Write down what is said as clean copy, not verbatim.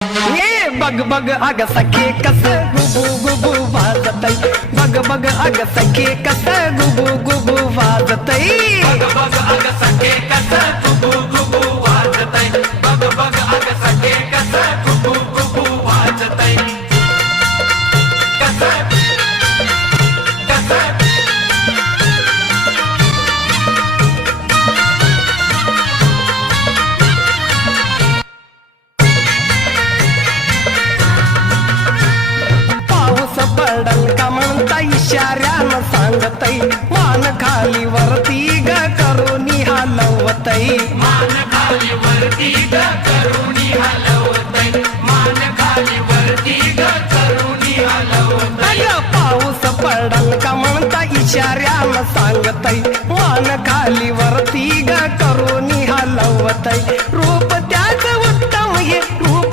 ये बग बग अग सखे कस गुबू गुबू वाजतई, बग बग अग सखे कस गुबू गुबू वाजतई, बग बग अग सखे कस गुबू गुबू वाजतई, बग बग अग सखे कस गुबू गुबू वाजतई, कस कस पाऊस पडल का म्हणता इशाऱ्यानं सांगतई, मान खाली वरती ग करूनी हलवतई, मान खाली वरती ग करुणी हलवतई, मान खाली वरती ग करुणी हलवतई, अग पाऊस पडल का म्हणता इशाऱ्यानं सांगतई, मान खाली वरती ग करूनी हलवतई,